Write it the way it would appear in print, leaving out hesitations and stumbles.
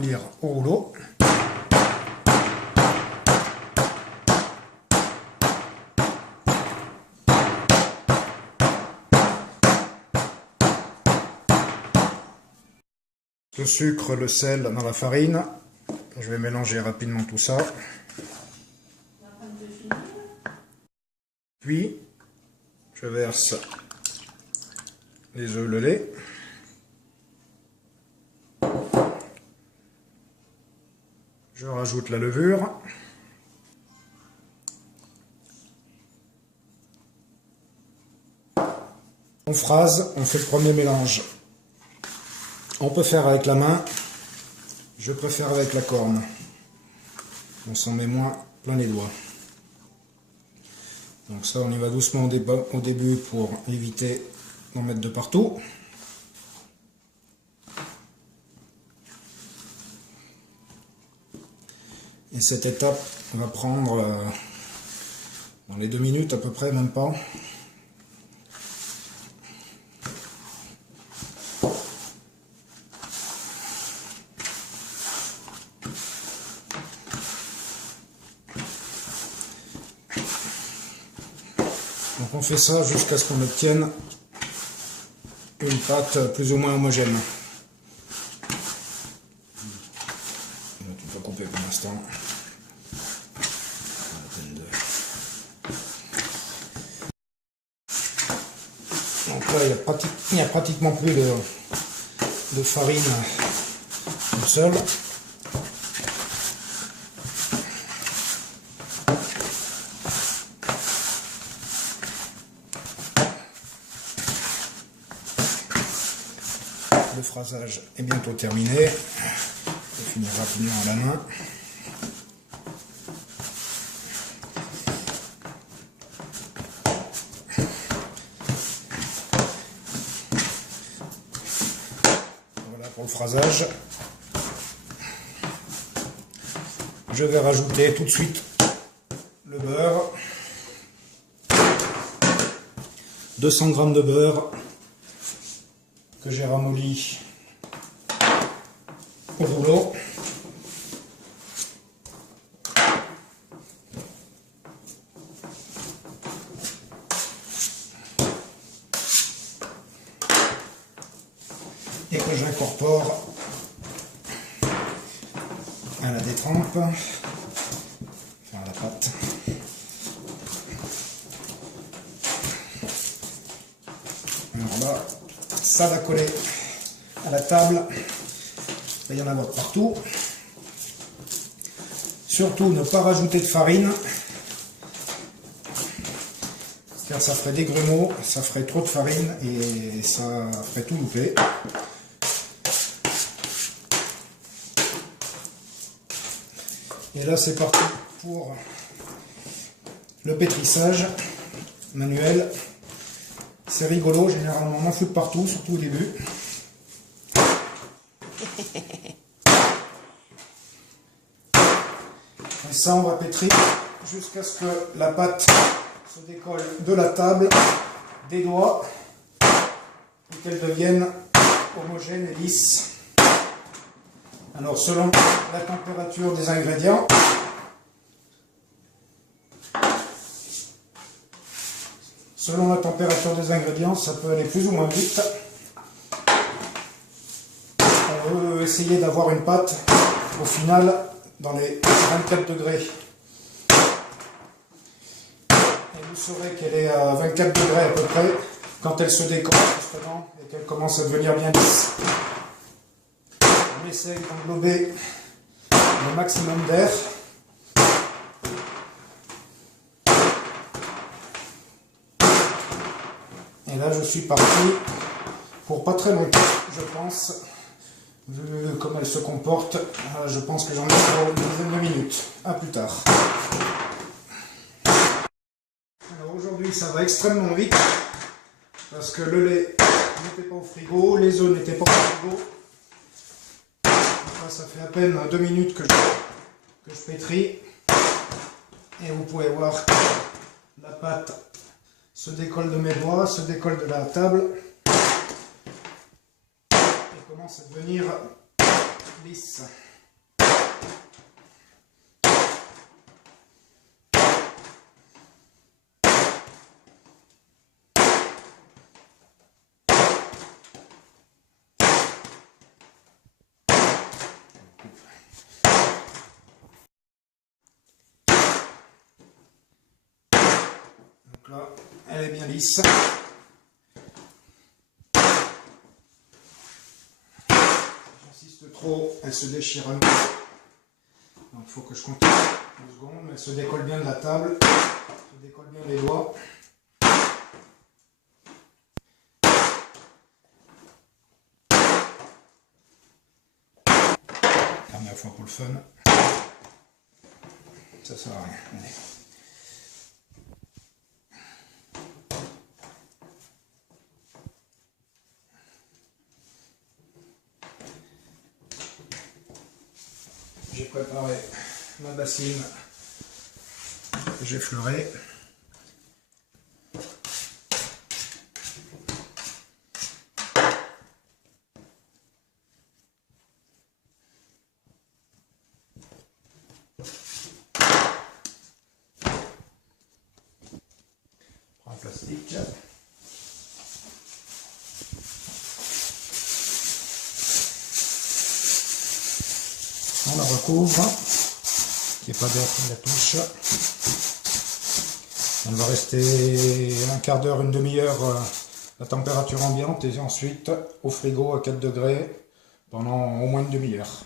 Lire au rouleau. Le sucre, le sel dans la farine. Je vais mélanger rapidement tout ça. Puis, je verse les œufs, le lait. Je rajoute la levure. On phrase, on fait le premier mélange. On peut faire avec la main, je préfère avec la corne. On s'en met moins plein les doigts. Donc ça, on y va doucement au début pour éviter d'en mettre de partout. Et cette étape va prendre dans les 2 minutes à peu près, même pas. Donc on fait ça jusqu'à ce qu'on obtienne une pâte plus ou moins homogène. Donc on peut couper pour l'instant. Donc là il n'y a pratiquement plus de farine toute seule. Le phrasage est bientôt terminé. Je vais finir rapidement à la main. Voilà pour le phrasage. Je vais rajouter tout de suite le beurre. 200 g de beurre que j'ai ramolli au rouleau. Et que j'incorpore à la détrempe, enfin à la pâte. Alors là, ça va coller à la table, il va y en avoir partout. Surtout ne pas rajouter de farine, car ça ferait des grumeaux, ça ferait trop de farine et ça ferait tout louper. Et là c'est parti pour le pétrissage manuel. C'est rigolo, généralement on en fout de partout, surtout au début. Et ça on va pétrir jusqu'à ce que la pâte se décolle de la table, des doigts, et qu'elle devienne homogène et lisse. Alors selon la température des ingrédients, ça peut aller plus ou moins vite. On veut essayer d'avoir une pâte au final dans les 24 degrés. Et vous saurez qu'elle est à 24 degrés à peu près quand elle se décolle justement et qu'elle commence à devenir bien lisse. On essaye d'englober le maximum d'air. Et là je suis parti pour pas très longtemps, je pense. Vu comme elle se comporte, je pense que j'en ai pour une dizaine de minutes. A plus tard. Alors aujourd'hui ça va extrêmement vite parce que le lait n'était pas au frigo, les œufs n'étaient pas au frigo. Là, ça fait à peine 2 minutes que je pétris. Et vous pouvez voir la pâte se décolle de mes doigts, se décolle de la table. Et commence à devenir lisse. là, elle est bien lisse. J'insiste trop, elle se déchire à nouveau. Donc il faut que je continue 2 secondes. Elle se décolle bien de la table, elle se décolle bien les doigts. Dernière fois pour le fun. Ça sert à rien. Allez. J'ai préparé ma bassine que j'ai fleurée. En plastique. On la recouvre, qu'il n'y ait pas d'air qui la touche. Elle va rester un quart d'heure, une demi-heure à température ambiante et ensuite au frigo à 4 degrés pendant au moins une demi-heure.